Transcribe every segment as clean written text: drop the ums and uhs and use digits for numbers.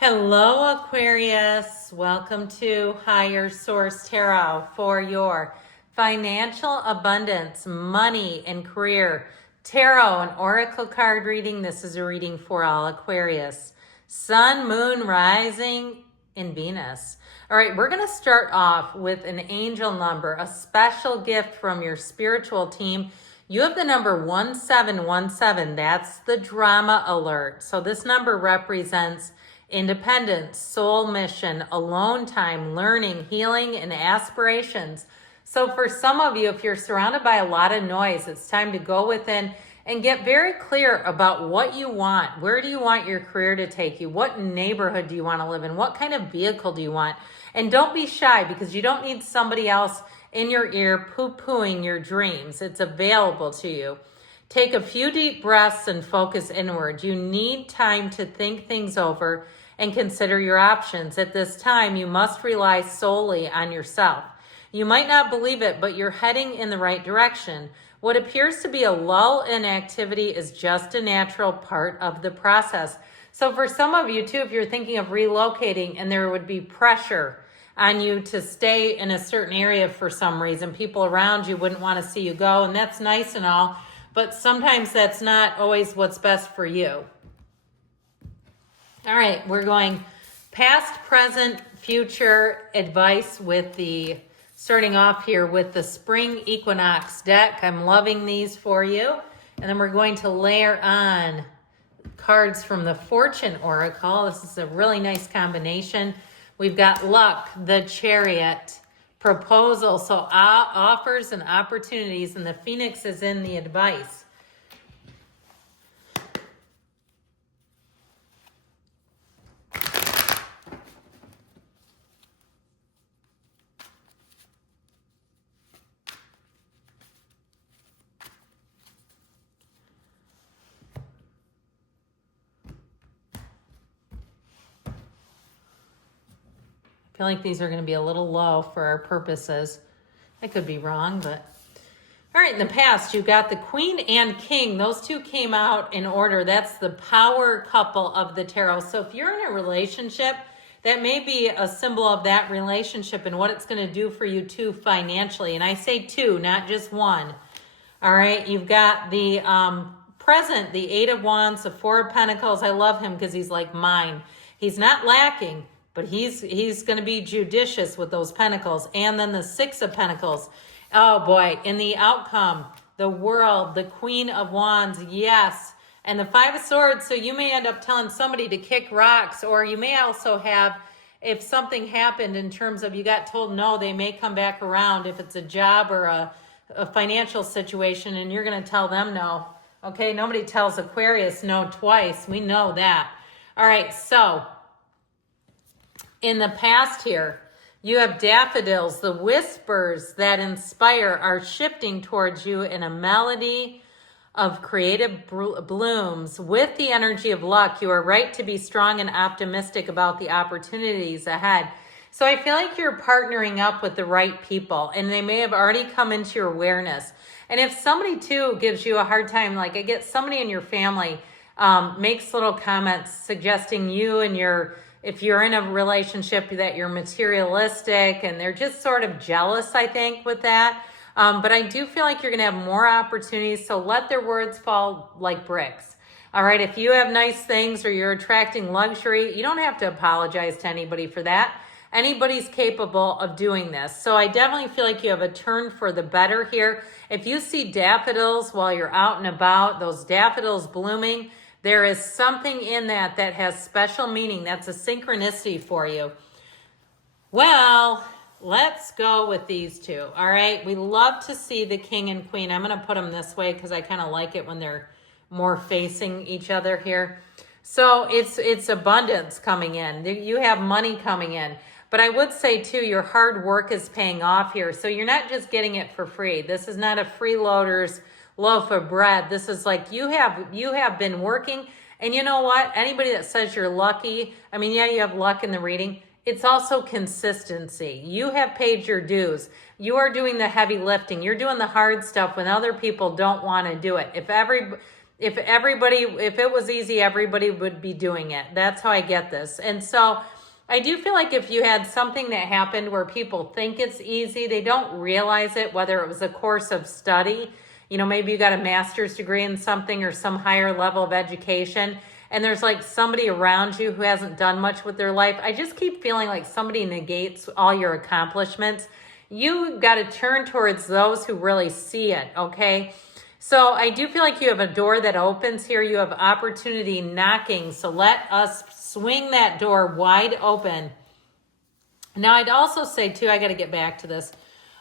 Hello, Aquarius. Welcome to Higher Source Tarot for your financial abundance, money, and career tarot and oracle card reading. This is a reading for all Aquarius. Sun, moon, rising, in Venus. All right, we're going to start off with an angel number, a special gift from your spiritual team. You have the number 1717. That's the drama alert. So this number represents independence, soul mission, alone time, learning, healing, and aspirations. So for some of you, if you're surrounded by a lot of noise, it's time to go within and get very clear about what you want. Where do you want your career to take you? What neighborhood do you want to live in? What kind of vehicle do you want? And don't be shy, because you don't need somebody else in your ear poo-pooing your dreams. It's available to you. Take a few deep breaths and focus inward. You need time to think things over and consider your options. At this time, you must rely solely on yourself. You might not believe it, but you're heading in the right direction. What appears to be a lull in activity is just a natural part of the process. So for some of you too, if you're thinking of relocating and there would be pressure on you to stay in a certain area for some reason, people around you wouldn't want to see you go, and that's nice and all, but sometimes that's not always what's best for you. All right, we're going past, present, future advice with starting off here with the spring equinox deck. I'm loving these for you. And then we're going to layer on cards from the Fortune Oracle. This is a really nice combination. We've got luck, the Chariot, proposal, so offers and opportunities, and the Phoenix is in the advice. I feel like these are going to be a little low for our purposes. I could be wrong, but... All right, in the past, you got the Queen and King. Those two came out in order. That's the power couple of the tarot. So if you're in a relationship, that may be a symbol of that relationship and what it's going to do for you too financially. And I say two, not just one. All right, you've got the present, the Eight of Wands, the Four of Pentacles. I love him because he's like mine. He's not lacking, but he's going to be judicious with those pentacles. And then the Six of Pentacles. Oh boy, in the outcome, the World, the Queen of Wands, yes. And the Five of Swords, so you may end up telling somebody to kick rocks, or you may also have, if something happened in terms of you got told no, they may come back around if it's a job or a financial situation, and you're going to tell them no. Okay, nobody tells Aquarius no twice. We know that. All right, so... in the past here, you have daffodils. The whispers that inspire are shifting towards you in a melody of creative blooms. With the energy of luck, you are right to be strong and optimistic about the opportunities ahead. So I feel like you're partnering up with the right people, and they may have already come into your awareness. And if somebody too gives you a hard time, like I get somebody in your family makes little comments suggesting you and if you're in a relationship that you're materialistic, and they're just sort of jealous, I think, with that. But I do feel like you're going to have more opportunities, so let their words fall like bricks. All right, if you have nice things or you're attracting luxury, you don't have to apologize to anybody for that. Anybody's capable of doing this. So I definitely feel like you have a turn for the better here. If you see daffodils while you're out and about, those daffodils blooming, there is something in that has special meaning. That's a synchronicity for you. Well, let's go with these two. All right. We love to see the King and Queen. I'm going to put them this way because I kind of like it when they're more facing each other here. So it's abundance coming in. You have money coming in. But I would say too, your hard work is paying off here. So you're not just getting it for free. This is not a freeloader's loaf of bread. This is like you have been working. And you know what? Anybody that says you're lucky, I mean, yeah, you have luck in the reading. It's also consistency. You have paid your dues. You are doing the heavy lifting. You're doing the hard stuff when other people don't want to do it. if it was easy, everybody would be doing it. That's how I get this. And so I do feel like if you had something that happened where people think it's easy, they don't realize it, whether it was a course of study, maybe you got a master's degree in something or some higher level of education, and there's like somebody around you who hasn't done much with their life. I just keep feeling like somebody negates all your accomplishments. You got to turn towards those who really see it, okay? So I do feel like you have a door that opens here. You have opportunity knocking. So let us swing that door wide open. Now I'd also say too, I got to get back to this.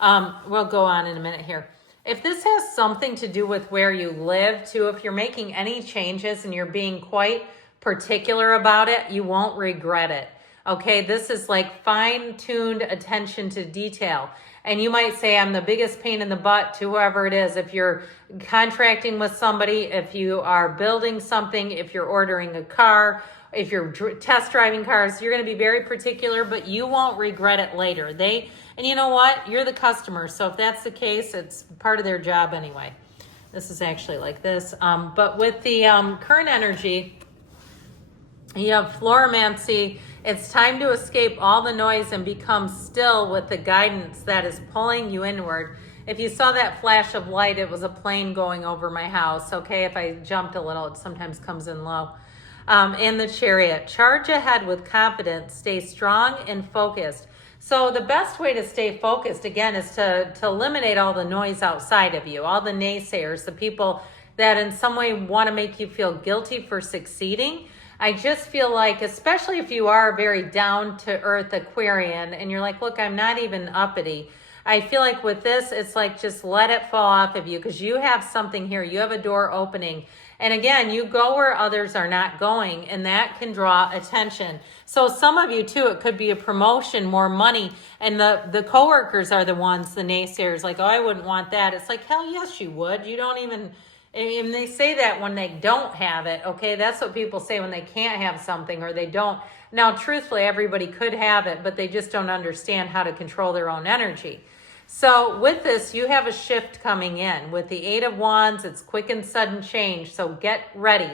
We'll go on in a minute here. If this has something to do with where you live too, if you're making any changes and you're being quite particular about it, you won't regret it. Okay, this is like fine-tuned attention to detail. And you might say, I'm the biggest pain in the butt to whoever it is. If you're contracting with somebody, if you are building something, if you're ordering a car, if you're test driving cars, you're going to be very particular, but you won't regret it later. And you know what? You're the customer. So if that's the case, it's part of their job anyway. This is actually like this. But with the current energy, you have Floromancy. It's time to escape all the noise and become still with the guidance that is pulling you inward. If you saw that flash of light, it was a plane going over my house. Okay, if I jumped a little, it sometimes comes in low. And the Chariot. Charge ahead with confidence. Stay strong and focused. So the best way to stay focused, again, is to eliminate all the noise outside of you, all the naysayers, the people that in some way want to make you feel guilty for succeeding. I just feel like, especially if you are a very down-to-earth Aquarian and you're like, look, I'm not even uppity. I feel like with this, it's like just let it fall off of you because you have something here. You have a door opening. And again, you go where others are not going, and that can draw attention. So some of you, too, it could be a promotion, more money, and the coworkers are the ones, the naysayers, like, oh, I wouldn't want that. It's like, hell yes, you would. You don't even... And they say that when they don't have it, okay? That's what people say when they can't have something or they don't. Now, truthfully, everybody could have it, but they just don't understand how to control their own energy. So with this, you have a shift coming in. With the Eight of Wands, it's quick and sudden change, so get ready.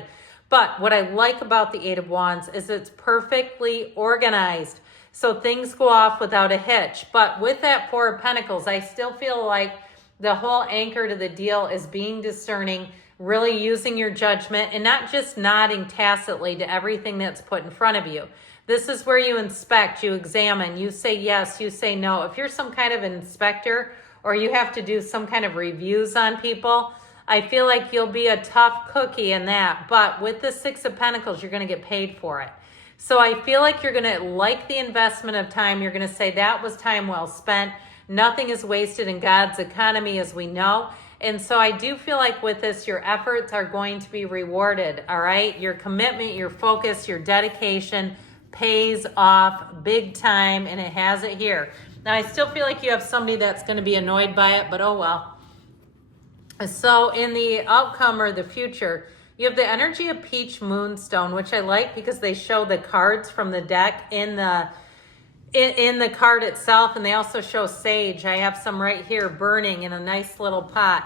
But what I like about the Eight of Wands is it's perfectly organized. So things go off without a hitch. But with that Four of Pentacles, I still feel like the whole anchor to the deal is being discerning, really using your judgment and not just nodding tacitly to everything that's put in front of you. This is where you inspect, you examine, you say yes, you say no. If you're some kind of inspector or you have to do some kind of reviews on people, I feel like you'll be a tough cookie in that. But with the Six of Pentacles, you're going to get paid for it. So I feel like you're going to like the investment of time. You're going to say that was time well spent. Nothing is wasted in God's economy, as we know. And so I do feel like with this, your efforts are going to be rewarded, all right? Your commitment, your focus, your dedication pays off big time, and it has it here. Now, I still feel like you have somebody that's going to be annoyed by it, but oh well. So in the outcome or the future, you have the energy of Peach Moonstone, which I like because they show the cards from the deck in the card itself, and they also show sage. I have some right here burning in a nice little pot.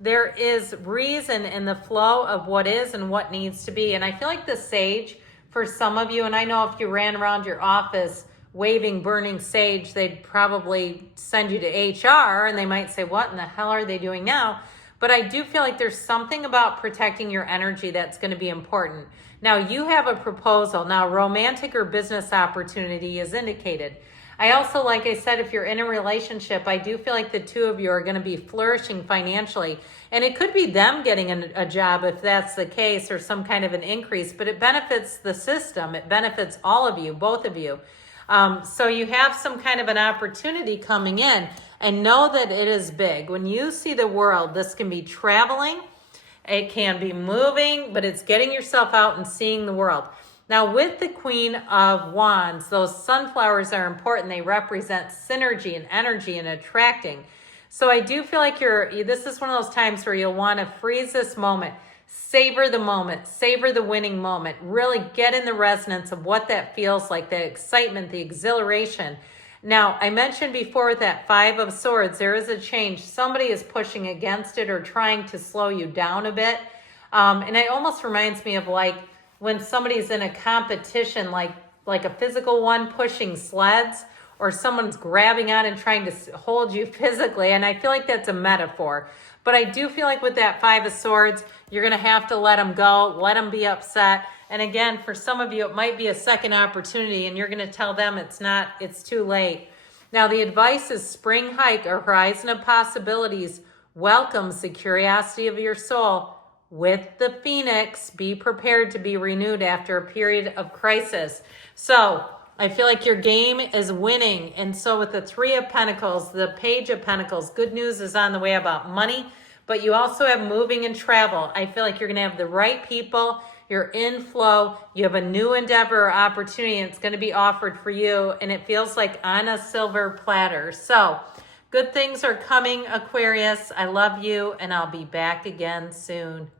There is reason in the flow of what is and what needs to be. And I feel like the sage, for some of you, and I know if you ran around your office waving burning sage, they'd probably send you to HR and they might say, what in the hell are they doing now? But I do feel like there's something about protecting your energy that's going to be important. Now, you have a proposal. Now, romantic or business opportunity is indicated. I also, like I said, if you're in a relationship, I do feel like the two of you are going to be flourishing financially. And it could be them getting a job if that's the case, or some kind of an increase, but it benefits the system. It benefits all of you, both of you. So you have some kind of an opportunity coming in, and know that it is big. When you see the world, this can be traveling, it can be moving, but it's getting yourself out and seeing the world. Now, with the Queen of Wands, those sunflowers are important. They represent synergy and energy and attracting. So I do feel like this is one of those times where you'll want to freeze this moment, savor the moment, savor the winning moment, really get in the resonance of what that feels like, the excitement, the exhilaration. Now, I mentioned before with that Five of Swords, there is a change. Somebody is pushing against it or trying to slow you down a bit. And it almost reminds me of like when somebody's in a competition, like a physical one pushing sleds, or someone's grabbing on and trying to hold you physically. And I feel like that's a metaphor. But I do feel like with that Five of Swords, you're going to have to let them go, let them be upset. And again, for some of you, it might be a second opportunity and you're going to tell them it's too late. Now, the advice is spring hike, a horizon of possibilities. Welcomes the curiosity of your soul. With the Phoenix, be prepared to be renewed after a period of crisis. So I feel like your game is winning. And so with the Three of Pentacles, the Page of Pentacles, good news is on the way about money, but you also have moving and travel. I feel like you're going to have the right people. You're in flow. You have a new endeavor or opportunity, and it's going to be offered for you. And it feels like on a silver platter. So good things are coming, Aquarius. I love you, and I'll be back again soon.